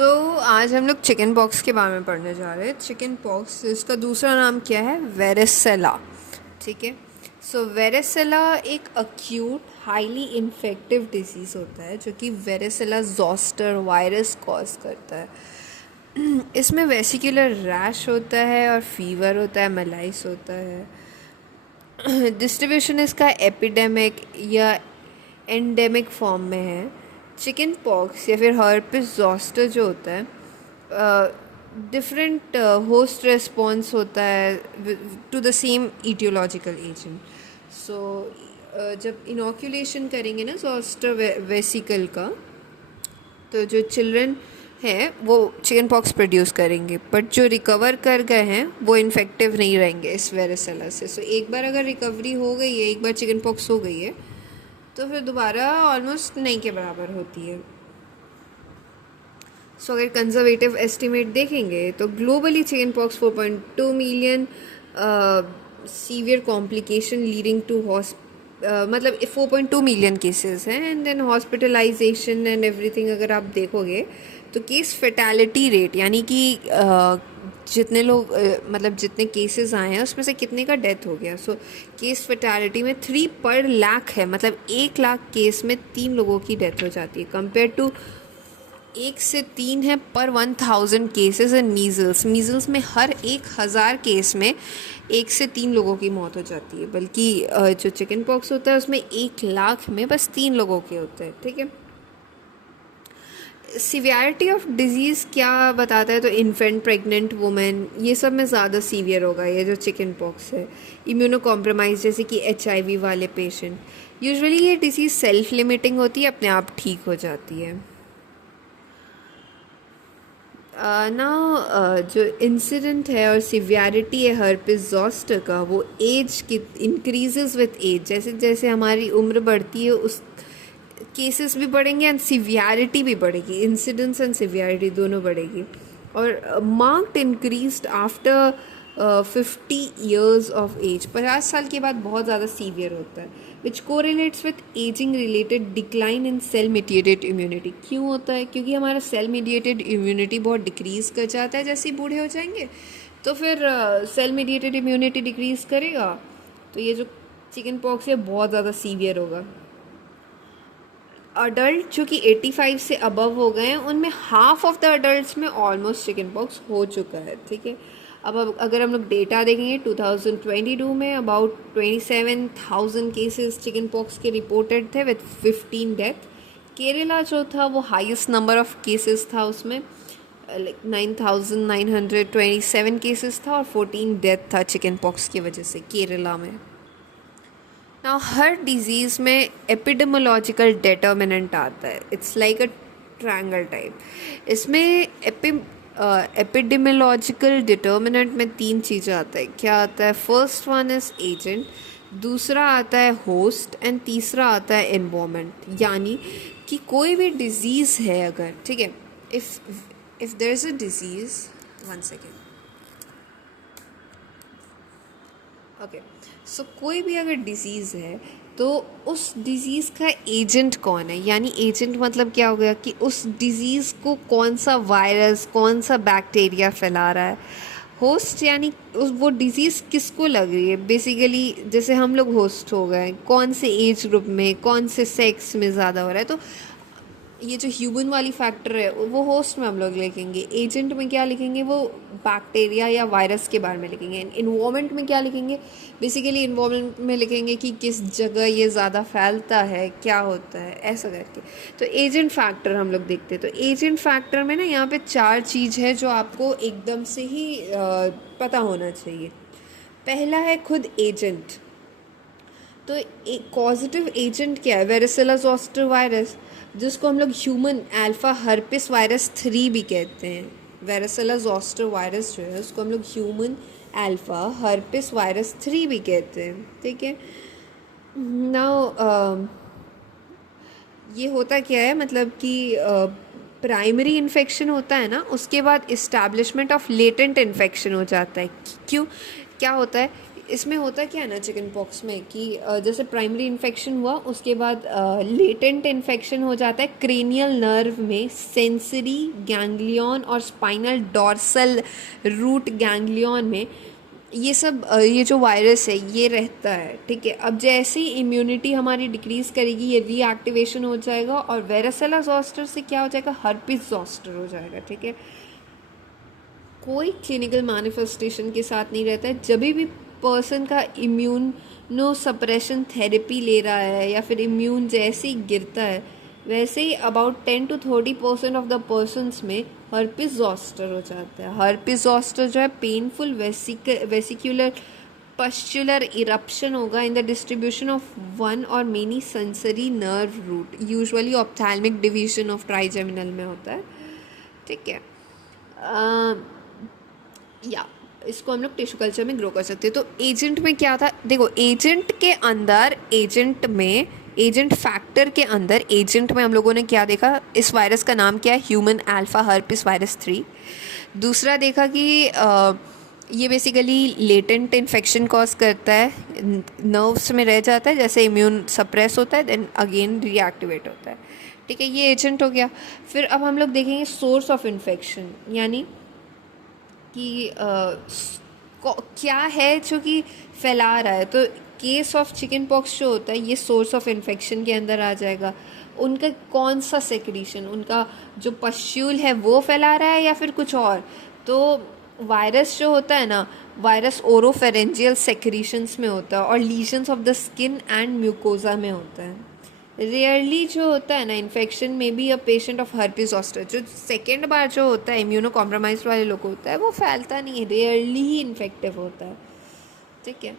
आज हम लोग चिकन पॉक्स के बारे में पढ़ने जा रहे हैं। चिकन पॉक्स, इसका दूसरा नाम क्या है? वेरेसेला। ठीक है। वेरेसेला एक अक्यूट हाईली इन्फेक्टिव डिजीज़ होता है जो कि वेरेसेला जोस्टर वायरस कॉज करता है। इसमें वेसिकुलर रैश होता है और फीवर होता है, मलाइस होता है। डिस्ट्रीब्यूशन इसका एपिडेमिक या एंडेमिक फॉर्म में है। चिकन पॉक्स या फिर हर्पिस जोस्टर जो होता है, डिफरेंट होस्ट रेस्पॉन्स होता है to the same etiological agent. जब इनोक्यूलेशन करेंगे ना जोस्टर वेसिकल का, तो जो चिल्ड्रन हैं वो चिकन पॉक्स प्रोड्यूस करेंगे, बट जो रिकवर कर गए हैं वो इन्फेक्टिव नहीं रहेंगे इस वेरेसेला से। एक बार अगर रिकवरी हो गई है, एक बार चिकन पॉक्स हो गई है, तो फिर दोबारा ऑलमोस्ट नहीं के बराबर होती है। अगर कंजर्वेटिव एस्टिमेट देखेंगे तो globally chickenpox 4.2 million severe complication leading to मतलब 4.2 मिलियन केसेस हैं, and then hospitalisation and everything अगर आप देखोगे तो केस फेटालिटी रेट, यानी कि जितने लोग मतलब जितने केसेस आए हैं उसमें से कितने का डेथ हो गया। केस फेटालिटी में 3 पर लाख है, मतलब 1 लाख केस में 3 लोगों की डेथ हो जाती है, कंपेयर टू 1 से 3 है पर 1000 केसेस इन मीजल्स में हर 1000 केस में 1 से 3 लोगों की मौत हो जाती है, बल्कि जो चिकन पॉक्स होता है उसमें 1 लाख में बस 3 लोगों के होते हैं। ठीक है। सीवियरिटी ऑफ डिजीज़ क्या बताता है? तो इन्फेंट, प्रेग्नेंट वुमेन, ये सब में ज़्यादा सीवियर होगा ये जो चिकन पॉक्स है। इम्यूनो कॉम्प्रोमाइज जैसे कि HIV वाले पेशेंट। यूजुअली ये डिजीज़ सेल्फ लिमिटिंग होती है, अपने आप ठीक हो जाती है। जो इंसिडेंट है और सिवियरिटी है हर्पिस जोस्टर का, वो एज की इंक्रीजेस विथ एज। जैसे जैसे हमारी उम्र बढ़ती है उस केसेस भी बढ़ेंगे एंड सिवियरिटी भी बढ़ेगी, इंसिडेंस एंड सिवियरिटी दोनों बढ़ेगी। और marked increased after 50 years of age, 50 साल के बाद बहुत ज़्यादा सीवियर होता है, which correlates with ageing related decline in cell mediated immunity. क्यों होता है? क्योंकि हमारा सेल मीडिएटेड इम्यूनिटी बहुत डिक्रीज़ कर जाता है जैसे ही बूढ़े हो जाएंगे, तो फिर सेल मीडिएटेड इम्यूनिटी डिक्रीज़ करेगा, तो ये जो चिकन पॉक्स है बहुत ज़्यादा सीवियर होगा। अडल्ट जो कि 85 से अबव हो गए हैं, उनमें हाफ ऑफ द अडल्ट्स में ऑलमोस्ट चिकन पॉक्स हो चुका है। ठीक है। अब अगर हम लोग डेटा देखेंगे 2022 में अबाउट 27,000 केसेस चिकन पॉक्स के रिपोर्टेड थे विथ 15 डेथ। केरला जो था वो हाईएस्ट नंबर ऑफ केसेस था, उसमें लाइक 9,927 केसेस था और 14 डेथ था चिकन पॉक्स की वजह से केरला में। नाउ हर डिजीज़ में एपिडेमोलॉजिकल डिटर्मिनेंट आता है, it's like a triangle type. इसमें एपिडेमियोलॉजिकल डिटर्मिनेंट में 3 चीज़ें आता है। क्या आता है? फर्स्ट वन इज एजेंट, दूसरा आता है होस्ट, एंड तीसरा आता है एनवायरनमेंट। यानी कि कोई भी डिजीज़ है अगर, ठीक है, if there is a disease, one second, okay, कोई भी अगर डिजीज़ है तो उस डिज़ीज़ का एजेंट कौन है? यानी एजेंट मतलब क्या हो गया कि उस डिज़ीज़ को कौन सा वायरस, कौन सा बैक्टीरिया फैला रहा है। होस्ट यानी वो डिज़ीज़ किसको लग रही है, बेसिकली जैसे हम लोग होस्ट हो गए, कौन से एज ग्रुप में, कौन से सेक्स में ज़्यादा हो रहा है। तो ये जो ह्यूमन वाली फैक्टर है वो होस्ट में हम लोग लिखेंगे, एजेंट में क्या लिखेंगे, वो बैक्टीरिया या वायरस के बारे में लिखेंगे। इन्वायरमेंट में क्या लिखेंगे? बेसिकली इन्वायरमेंट में लिखेंगे कि किस जगह ये ज़्यादा फैलता है, क्या होता है, ऐसा करके। तो एजेंट फैक्टर हम लोग देखते हैं। तो एजेंट फैक्टर में ना यहाँ पे 4 चीज़ है जो आपको एकदम से ही पता होना चाहिए। पहला है खुद एजेंट। तो एक पॉजिटिव एजेंट क्या है? वेरेसेला जोस्टर वायरस, जिसको हम लोग ह्यूमन अल्फा हर्पिस वायरस 3 भी कहते हैं। वेरेसेला जोस्टर वायरस जो है उसको हम लोग ह्यूमन अल्फा हर्पिस वायरस 3 भी कहते हैं। ठीक है। नाउ ये होता क्या है, मतलब कि प्राइमरी इन्फेक्शन होता है ना, उसके बाद इस्टेब्लिशमेंट ऑफ लेटेंट इन्फेक्शन हो जाता है। क्यों? क्या होता है? इसमें होता क्या है ना चिकन पॉक्स में कि जैसे प्राइमरी इन्फेक्शन हुआ उसके बाद लेटेंट इन्फेक्शन हो जाता है क्रेनियल नर्व में, सेंसरी गैंग्लियन और स्पाइनल डॉर्सल रूट गैंग्लियन में। ये सब ये जो वायरस है ये रहता है, ठीक है। अब जैसे ही इम्यूनिटी हमारी डिक्रीज़ करेगी ये रीएक्टिवेशन हो जाएगा और वेरासेला जोस्टर से क्या हो जाएगा, हर्पिस जोस्टर हो जाएगा, ठीक है। कोई क्लिनिकल मैनिफेस्टेशन के साथ नहीं रहता है। जब भी पर्सन का इम्यूनो सप्रेशन थेरेपी ले रहा है या फिर इम्यून जैसे ही गिरता है वैसे ही about 10 to 30% of the persons में हर्पिस जोस्टर हो जाता है। हर्पिस जोस्टर जो है पेनफुल वेसिकुलर पस्चुलर इरप्शन होगा in the distribution of one और many sensory nerve root, usually ophthalmic division of trigeminal में होता है, ठीक है। या इसको हम लोग टिश्यू कल्चर में ग्रो कर सकते हैं। तो एजेंट में क्या था, देखो एजेंट के अंदर, एजेंट फैक्टर के अंदर एजेंट में हम लोगों ने क्या देखा, इस वायरस का नाम क्या है, ह्यूमन अल्फा हर्पिस वायरस 3। दूसरा देखा कि ये बेसिकली लेटेंट इन्फेक्शन कॉज करता है, नर्व्स में रह जाता है, जैसे इम्यून सप्रेस होता है देन अगेन रीएक्टिवेट होता है, ठीक है। ये एजेंट हो गया। फिर अब हम लोग देखेंगे सोर्स ऑफ इन्फेक्शन, यानी कि क्या है जो कि फैला रहा है। तो केस ऑफ चिकन पॉक्स जो होता है ये सोर्स ऑफ इन्फेक्शन के अंदर आ जाएगा। उनका कौन सा सेक्रीशन, उनका जो पश्यूल है वो फैला रहा है या फिर कुछ और। तो वायरस जो होता है ना, वायरस ओरोफेरेंजियल सेक्रीशंस में होता है और lesions of the skin and mucosa में होता है। रेयरली जो होता है ना इन्फेक्शन में be a patient of herpes zoster, जो सेकेंड बार जो होता है इम्यूनो कॉम्प्रोमाइज वाले लोग होता है वो फैलता नहीं है, रेयरली ही इन्फेक्टिव होता है, ठीक है।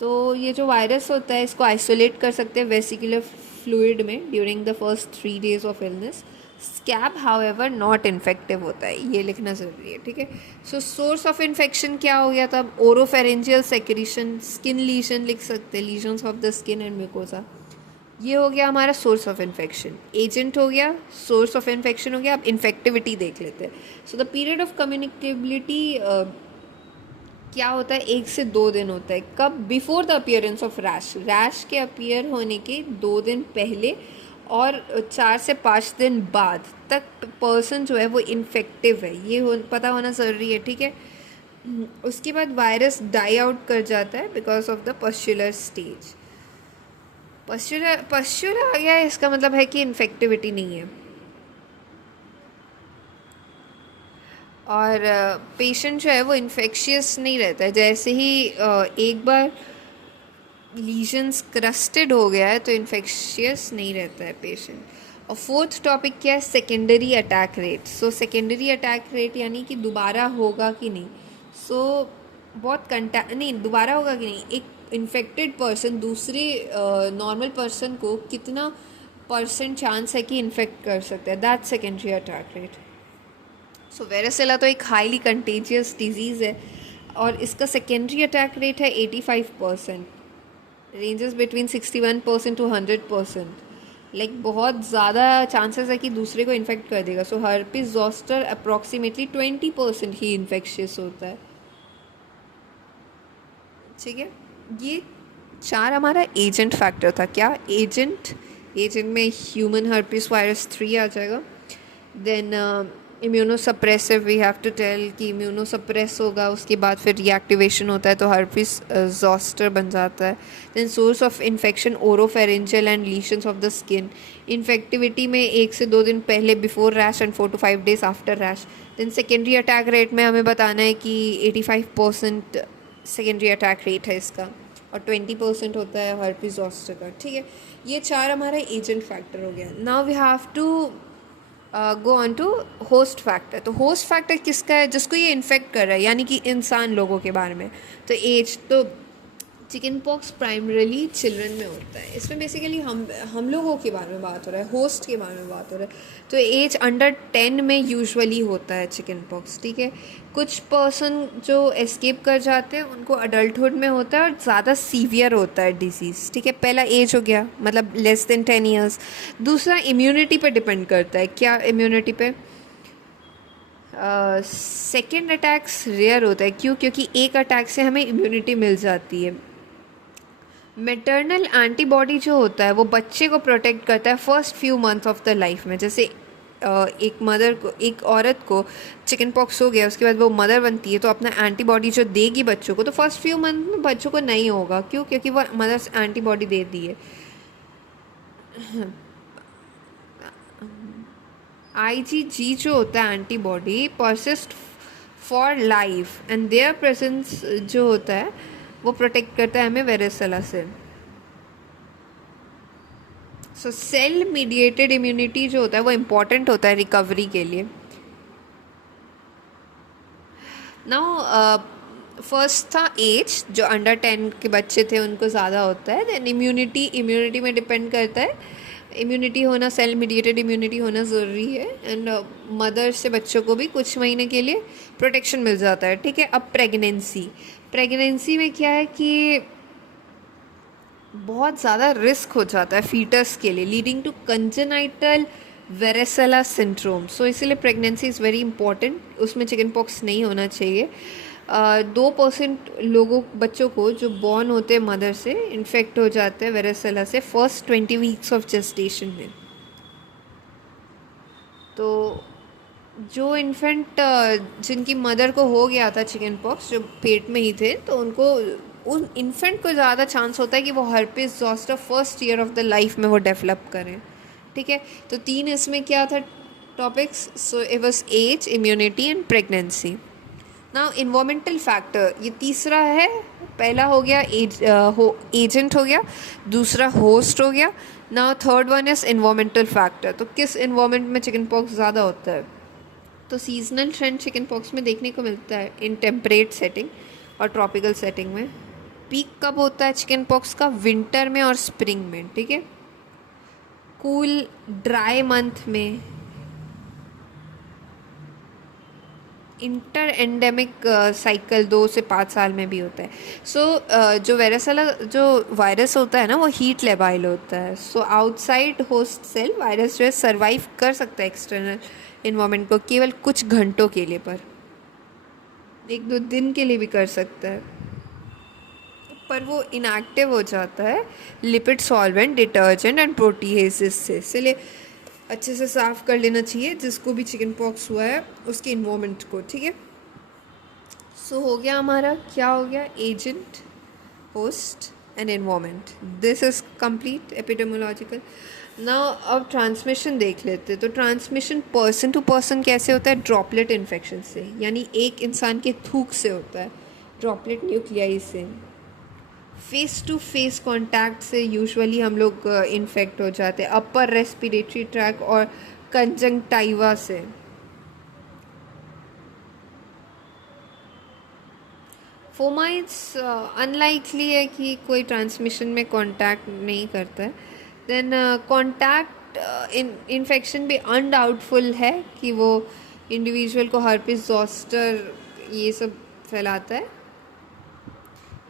तो ये जो वायरस होता है इसको आइसोलेट कर सकते हैं वेसिकुलर फ्लूइड में during the first 3 days of illness. Scab however not infective होता है, ये लिखना ज़रूरी है, ठीक है। सो सोर्स ऑफ इन्फेक्शन क्या हो गया तब, ओरोफेरेंजियल सेक्रीशन, स्किन लीजन लिख सकते हैं, lesions of the skin and mucosa. ये हो गया हमारा सोर्स ऑफ इन्फेक्शन। एजेंट हो गया, सोर्स ऑफ इन्फेक्शन हो गया। अब इन्फेक्टिविटी देख लेते हैं। So the period of communicability क्या होता है, 1 से 2 दिन होता है। कब, before the appearance of rash, rash के अपीयर होने के 2 दिन पहले और 4 से 5 दिन बाद तक पर्सन जो है वो इन्फेक्टिव है, ये पता होना ज़रूरी है, ठीक है। उसके बाद वायरस डाई आउट कर जाता है because of the pustular stage. Pustular आ गया, इसका मतलब है कि इन्फेक्टिविटी नहीं है और पेशेंट जो है वो इन्फेक्शियस नहीं रहता है। जैसे ही एक बार लीजन्स क्रस्टेड हो गया है तो इन्फेक्शियस नहीं रहता है पेशेंट। और फोर्थ टॉपिक क्या है, secondary attack rate. So secondary attack rate यानी कि दोबारा होगा कि नहीं। सो बहुत नहीं, दोबारा होगा कि नहीं, एक इन्फेक्टेड पर्सन दूसरे नॉर्मल पर्सन को कितना % चांस है कि इन्फेक्ट कर सकता है, दैट सेकेंडरी अटैक रेट। सो वेरासेला तो एक हाईली कंटेजियस डिजीज़ है और इसका सेकेंडरी अटैक रेट है 85%, रेंजेस बिटवीन 61% to 100%। लाइक बहुत ज़्यादा चांसेस है कि दूसरे को इन्फेक्ट कर देगा। सो हर्पिस जोस्टर अप्रॉक्सीमेटली 20% ही इन्फेक्शियस होता है, ठीक है। ये 4 हमारा एजेंट फैक्टर था। क्या एजेंट में ह्यूमन हर्पिस वायरस 3 आ जाएगा। Then immunosuppressive, we have to tell कि इम्यूनोसप्रेस होगा, उसके बाद फिर रीएक्टिवेशन होता है तो हर्पिस जोस्टर बन जाता है। Then source of infection oropharyngeal and lesions of the skin. Infectivity में 1 से 2 दिन पहले before rash and 4 to 5 days after rash. Then secondary attack rate में हमें बताना है कि 85% सेकेंडरी अटैक रेट है इसका और 20% होता है हर्पिस जोस्टर का, ठीक है। ये 4 हमारा एजेंट फैक्टर हो गया। Now we have to go on to host factor. तो होस्ट फैक्टर किसका है, जिसको ये इन्फेक्ट कर रहा है, यानी कि इंसान लोगों के बारे में। तो एज, तो चिकन पॉक्स प्राइमरली चिल्ड्रन में होता है। इसमें बेसिकली हम लोगों के बारे में बात हो रहा है, होस्ट के बारे में बात हो रहा है। तो एज अंडर 10 में यूजुअली होता है चिकन पॉक्स, ठीक है। कुछ पर्सन जो एस्केप कर जाते हैं उनको अडल्टहुड में होता है और ज़्यादा सीवियर होता है डिजीज़, ठीक है। पहला एज हो गया, मतलब लेस देन 10 years। दूसरा इम्यूनिटी पे डिपेंड करता है। क्या इम्यूनिटी पे, सेकेंड अटैक्स रेयर होता है, क्यों? क्योंकि एक अटैक से हमें इम्यूनिटी मिल जाती है। मैटरनल एंटीबॉडी जो होता है वो बच्चे को प्रोटेक्ट करता है first few month of the life में। जैसे एक मदर को, एक औरत को चिकन पॉक्स हो गया, उसके बाद वो मदर बनती है तो अपना एंटीबॉडी जो देगी बच्चों को, तो फर्स्ट फ्यू मंथ में बच्चों को नहीं होगा। क्यों? क्योंकि वो मदर्स एंटीबॉडी दे दी है। IgG जो होता है antibody persist for life and there presence जो होता है वो प्रोटेक्ट करता है हमें वेरेसेला से। सो सेल मीडिएटेड इम्यूनिटी जो होता है वो इम्पॉर्टेंट होता है रिकवरी के लिए। नाउ फर्स्ट था एज, जो अंडर 10 के बच्चे थे उनको ज़्यादा होता है। देन इम्यूनिटी में डिपेंड करता है, इम्यूनिटी होना, सेल मीडिएटेड इम्यूनिटी होना ज़रूरी है। एंड मदर से बच्चों को भी कुछ महीने के लिए प्रोटेक्शन मिल जाता है, ठीक है। अब प्रेगनेंसी में क्या है कि बहुत ज़्यादा रिस्क हो जाता है फीटस के लिए, लीडिंग टू कंजेनाइटल वेरेसेला सिंड्रोम। सो इसीलिए प्रेगनेंसी इज़ वेरी इंपॉर्टेंट, उसमें चिकन पॉक्स नहीं होना चाहिए। 2% बच्चों को जो बॉर्न होते हैं मदर से इन्फेक्ट हो जाते हैं वेरेसेला से फर्स्ट 20 वीक्स ऑफ जेस्टेशन में। तो जो इन्फेंट जिनकी मदर को हो गया था चिकन पॉक्स, जो पेट में ही थे, तो उन इन्फेंट को ज़्यादा चांस होता है कि वो herpes zoster first year of the life में वो डेवलप करें, ठीक है। तो 3 इसमें क्या था topics? So it was age, immunity and pregnancy. Now environmental factor, ये तीसरा है। पहला हो गया एजेंट हो गया, दूसरा होस्ट हो गया। Now third one is environmental factor. तो किस इन्वायरमेंट में चिकन पॉक्स ज़्यादा होता है? तो सीजनल ट्रेंड चिकन पॉक्स में देखने को मिलता है इन टेम्परेट सेटिंग और ट्रॉपिकल सेटिंग में। पीक कब होता है चिकन पॉक्स का? विंटर में और स्प्रिंग में, ठीक है। कूल ड्राई मंथ में, इंटर एंडेमिक साइकिल 2 से 5 साल में भी होता है। सो जो वेरेसेला जो वायरस होता है ना, वो हीट लेबाइल होता है। So outside host cell virus जो है सर्वाइव कर सकता है एक्सटर्नल इन्वायरमेंट को केवल कुछ घंटों के लिए, पर 1-2 दिन के लिए भी कर सकता है, पर वो इनएक्टिव हो जाता है lipid solvent, detergent and proteases से। इसलिए अच्छे से साफ़ कर लेना चाहिए जिसको भी चिकन पॉक्स हुआ है उसके इन्वायरमेंट को, ठीक है। सो हो गया हमारा, क्या हो गया? Agent, host and environment. This is complete epidemiological. Now अब ट्रांसमिशन देख लेते हैं। तो ट्रांसमिशन पर्सन टू पर्सन कैसे होता है? ड्रॉपलेट इन्फेक्शन से, यानी एक इंसान के थूक से होता है, ड्रॉपलेट न्यूक्लियाई से। फेस टू फेस कांटेक्ट से यूजुअली हम लोग इन्फेक्ट हो जाते हैं, अपर रेस्पिरेटरी ट्रैक और कंजंक्टिवा से। फोमाइट्स अनलाइकली है कि कोई ट्रांसमिशन में कांटेक्ट नहीं करता है। देन कांटेक्ट इन्फेक्शन भी अनडाउटफुल है कि वो इंडिविजुअल को हर्पिस ज़ोस्टर ये सब फैलाता है।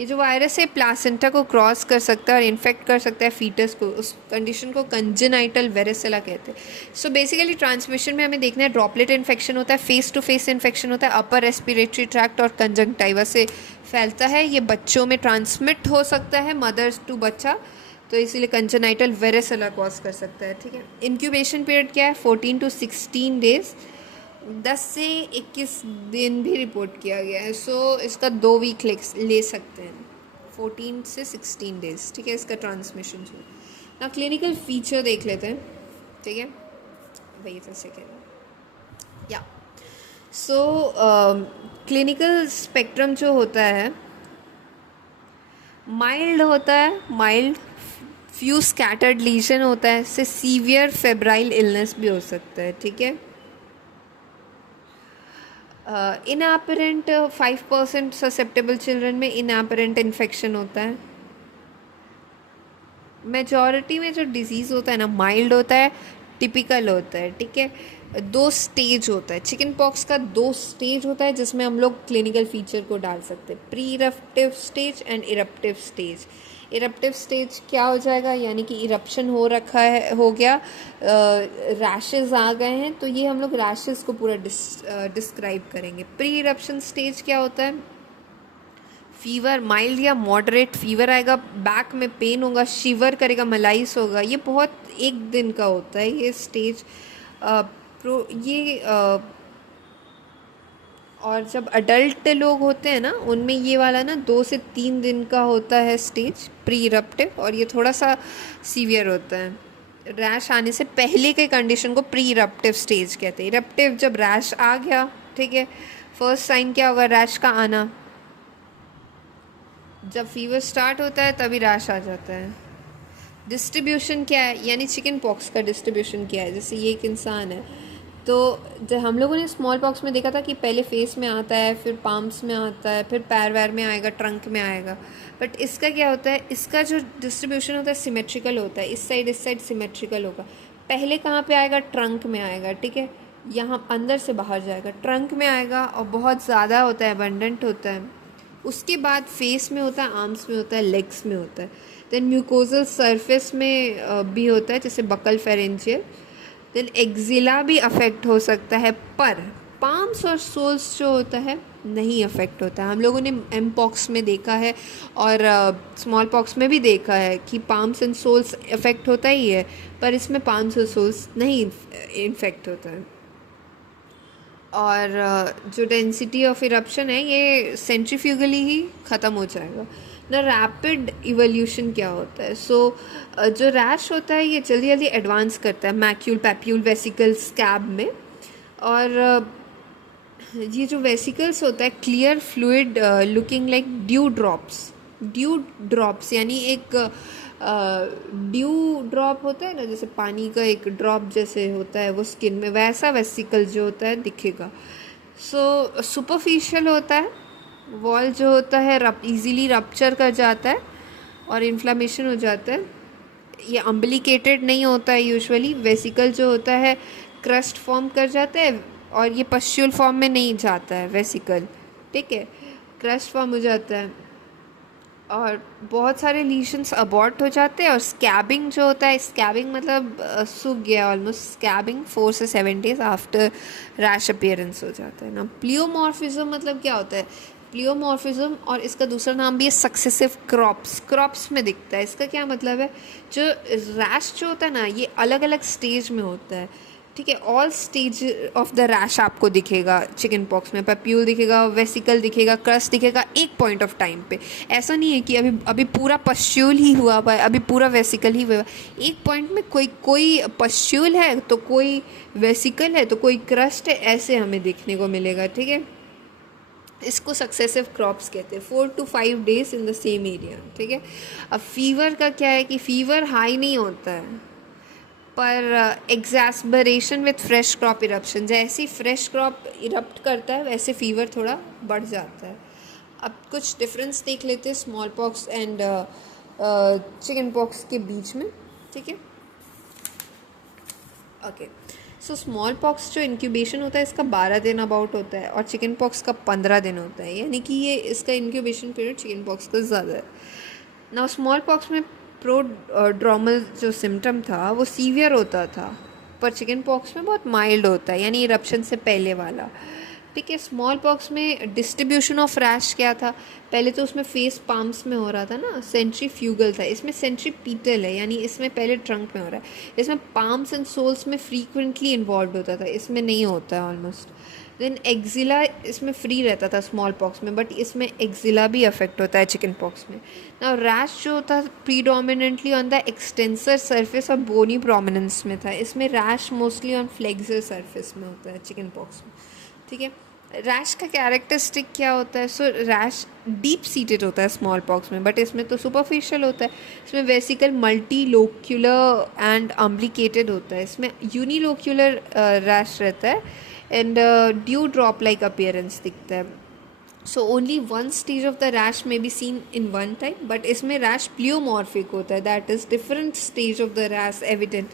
ये जो वायरस है प्लासेंटा को क्रॉस कर सकता है और इन्फेक्ट कर सकता है फीटस को। उस कंडीशन को कंजेनाइटल वेरेसेला कहते हैं। सो बेसिकली ट्रांसमिशन में हमें देखना है ड्रॉपलेट इन्फेक्शन होता है, फेस टू फेस इन्फेक्शन होता है, अपर रेस्पिरेटरी ट्रैक्ट और कंजंक्टिवा से फैलता है। ये बच्चों में ट्रांसमिट हो सकता है, मदर्स टू बच्चा, तो इसीलिए कंजेनाइटल वेरेसेला कॉज कर सकता है, ठीक है। इंक्यूबेशन पीरियड क्या है? 14 to 16 डेज, 10 से 21 दिन भी रिपोर्ट किया गया है। सो इसका 2 वीक ले सकते हैं, 14 से 16 डेज, ठीक है, इसका ट्रांसमिशन जो ना। क्लिनिकल फीचर देख लेते हैं, ठीक है। वेट अ सेकेंड, या सो क्लिनिकल स्पेक्ट्रम जो होता है माइल्ड होता है, माइल्ड फ्यू स्कैटर्ड लीजन होता है, इससे सीवियर फेब्राइल इलनेस भी हो सकता है, ठीक है। इनएपरेंट 5% ससेप्टेबल चिल्ड्रन में इनएपरेंट इन्फेक्शन होता है। मेजॉरिटी में जो डिजीज़ होता है ना माइल्ड होता है, टिपिकल होता है, ठीक है। 2 स्टेज होता है चिकन पॉक्स का, 2 स्टेज होता है जिसमें हम लोग क्लिनिकल फीचर को डाल सकते हैं, pre eruptive stage and eruptive stage. Eruptive stage क्या हो जाएगा, यानी कि इरप्शन हो रखा है, हो गया, रैशेस आ गए हैं, तो ये हम लोग रैशेस को पूरा डिस्क्राइब करेंगे। प्री इरप्शन स्टेज क्या होता है, फीवर, माइल्ड या मॉडरेट फीवर आएगा, बैक में पेन होगा, शिवर करेगा, मलाइस होगा, ये बहुत एक दिन का होता है ये स्टेज। और जब अडल्ट लोग होते हैं ना, उनमें ये वाला ना 2 से 3 दिन का होता है स्टेज प्री इरप्टिव, और ये थोड़ा सा सीवियर होता है। रैश आने से पहले के कंडीशन को प्री इरप्टिव स्टेज कहते हैं। इरप्टिव जब रैश आ गया, ठीक है, फर्स्ट साइन क्या होगा, रैश का आना। जब फीवर स्टार्ट होता है तभी रैश आ जाता है। डिस्ट्रीब्यूशन क्या है, यानी चिकन पॉक्स का डिस्ट्रीब्यूशन क्या है। जैसे ये एक इंसान है, तो जब हम लोगों ने स्मॉल पॉक्स में देखा था कि पहले फेस में आता है, फिर पाम्स में आता है, फिर पैर वैर में आएगा, ट्रंक में आएगा। बट इसका क्या होता है, इसका जो डिस्ट्रीब्यूशन होता है सिमेट्रिकल होता है। इस साइड सिमेट्रिकल होगा। पहले कहाँ पे आएगा, ट्रंक में आएगा, ठीक है, यहाँ अंदर से बाहर जाएगा, ट्रंक में आएगा और बहुत ज़्यादा होता है, अबंडेंट होता है। उसके बाद फेस में होता है, आर्म्स में होता है, लेग्स में होता है। देन म्यूकोजल सरफेस में भी होता है, जैसे बकल फेरेंजियल। देन एक्जिला भी अफेक्ट हो सकता है, पर पाम्स और सोल्स जो होता है नहीं अफेक्ट होता है। हम लोगों ने एम पॉक्स में देखा है और स्मॉल पॉक्स में भी देखा है कि पाम्स एंड सोल्स अफेक्ट होता ही है, पर इसमें पाम्स और सोल्स नहीं इन्फेक्ट होता है। और जो डेंसिटी ऑफ इरप्शन है ये सेंट्रीफ्यूगली ही ख़त्म हो जाएगा ना। रैपिड इवोल्यूशन क्या होता है, जो रैश होता है ये जल्दी जल्दी एडवांस करता है मैक्यूल, पैप्यूल, वेसिकल, स्कैब में। और ये जो वेसिकल्स होता है clear fluid looking like due drops, यानी एक ड्यू ड्रॉप होता है ना, जैसे पानी का एक ड्रॉप जैसे होता है वो स्किन में, वैसा वेसिकल जो होता है दिखेगा। सुपरफिशियल होता है, वॉल जो होता है इजीली रप्चर कर जाता है और इन्फ्लामेशन हो जाता है। ये अम्बिलिकेटेड नहीं होता है यूजुअली। वेसिकल जो होता है क्रस्ट फॉर्म कर जाता है और ये पस्ट्यूल फॉर्म में नहीं जाता है वेसिकल, ठीक है, क्रस्ट फॉर्म हो जाता है। और बहुत सारे लीशंस अबॉर्ट हो जाते हैं। और स्कैबिंग जो होता है, स्कैबिंग मतलब सूख गया ऑलमोस्ट, स्कैबिंग 4 से 7 डेज आफ्टर रैश अपीयरेंस हो जाता है ना। प्लियोमॉर्फिज्म मतलब क्या होता है, प्लियोमॉर्फिज्म और इसका दूसरा नाम भी है सक्सेसिव क्रॉप्स में दिखता है। इसका क्या मतलब है, जो रैश जो होता है ना ये अलग अलग स्टेज में होता है, ठीक है। All stage of the rash आपको दिखेगा चिकन पॉक्स में। पैप्यूल दिखेगा, वेसिकल दिखेगा, क्रस्ट दिखेगा एक पॉइंट ऑफ टाइम पे। ऐसा नहीं है कि अभी पूरा पस्ट्यूल ही हुआ हुआ है, अभी पूरा वेसिकल ही हुआ। एक पॉइंट में कोई पस्ट्यूल है तो कोई वेसिकल है तो कोई क्रस्ट है, ऐसे हमें देखने को मिलेगा, ठीक है। इसको सक्सेसिव क्रॉप्स कहते हैं। 4 to 5 days in the same area, ठीक है। अब फीवर का क्या है कि फीवर हाई नहीं होता है, पर एग्जैस्परेशन विथ फ्रेश क्रॉप इरप्शन, जैसे फ्रेश क्रॉप इरप्ट करता है वैसे फीवर थोड़ा बढ़ जाता है। अब कुछ डिफरेंस देख लेते हैं small pox and chicken pox के बीच में, ठीक है। ओके, सो स्मॉल पॉक्स जो इंक्यूबेशन होता है इसका 12 दिन अबाउट होता है और चिकन पॉक्स का 15 दिन होता है, यानी कि ये इसका इंक्यूबेशन पीरियड चिकन पॉक्स का ज़्यादा है ना। स्मॉल पॉक्स में प्रोड्रोमल जो सिम्टम था वो सीवियर होता था, पर चिकन पॉक्स में बहुत माइल्ड होता है, यानी इरप्शन से पहले वाला, ठीक है। स्मॉल पॉक्स में डिस्ट्रीब्यूशन ऑफ रैश क्या था, पहले तो उसमें फेस पाम्स में हो रहा था ना, सेंट्रीफ्यूगल था। इसमें सेंट्रीपीटल है, यानी इसमें पहले ट्रंक में हो रहा है। इसमें पाम्स एंड सोल्स में फ्रीक्वेंटली इन्वॉल्व होता था, इसमें नहीं होता है ऑलमोस्ट। देन एक्जिला इसमें फ्री रहता था स्मॉल पॉक्स में, बट इसमें एक्जिला भी अफेक्ट होता है चिकन पॉक्स में ना। रैश जो होता है predominantly on the extensor surface और बोनी प्रोमिनेंस में था। इसमें rash mostly on flexor surface में होता है चिकन पॉक्स में, ठीक है। रैश का कैरेक्टरिस्टिक क्या होता है, रैश डीप सीटेड होता है स्मॉल पॉक्स में, बट इसमें तो सुपरफिशियल होता है। इसमें वेसिकल मल्टीलोक्यूलर एंड अम्ब्लिकेटेड होता है। इसमें यूनिलोक्यूलर रैश रहता है and dew drop like appearance दिखता है। So only one stage of the rash में be seen in one time, but इसमें रैश प्लियोमॉर्फिक होता है, that is different stage of the rash evident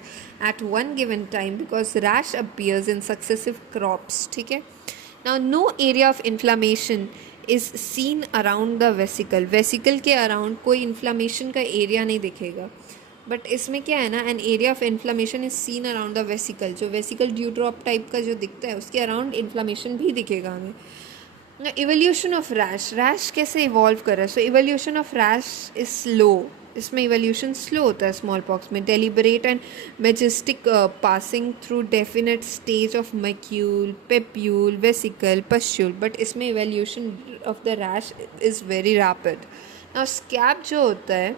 at one given time because rash appears in successive crops, ठीक है। Now, no area of inflammation is seen around the vesicle, vesicle के around कोई inflammation का area नहीं दिखेगा, but इसमें क्या है ना, an area of inflammation is seen around the vesicle, जो वेसिकल ड्यू ड्रॉप टाइप का जो दिखता है उसके अराउंड इन्फ्लामेशन भी दिखेगा हमें। इवोल्यूशन ऑफ रैश, रैश कैसे इवॉल्व कर रहा है? So evolution of rash is slow, इसमें इवोल्यूशन स्लो होता है स्मॉल पॉक्स में, deliberate and majestic passing through definite stage of macule, papule, vesicle, pustule, but इसमें evolution of the rash is very rapid. Now scab जो होता है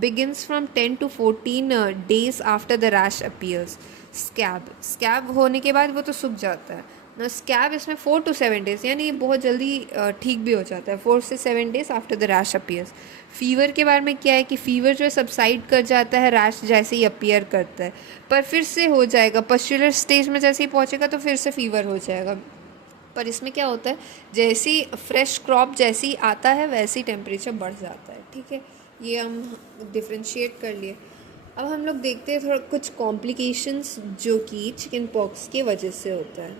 begins from 10 to 14 days after the rash appears। Scab होने के बाद वो तो सूख जाता है ना, स्कैब इसमें 4 to 7 days, यानी ये बहुत जल्दी ठीक भी हो जाता है, 4 से 7 days after the rash appears. Fever के बारे में क्या है कि फीवर जो है सबसाइड कर जाता है रैश जैसे ही अपीयर करता है, पर फिर से हो जाएगा पस्चुलर स्टेज में, जैसे ही पहुँचेगा तो फिर से फीवर हो जाएगा। पर इसमें क्या होता है, जैसे ही फ्रेश क्रॉप जैसे ही आता है वैसे ही टेम्परेचर बढ़ जाता है। ठीक है, ये हम डिफ्रेंशिएट कर लिए। अब हम लोग देखते हैं थोड़ा कुछ कॉम्प्लिकेशंस जो कि चिकन पॉक्स के वजह से होता है।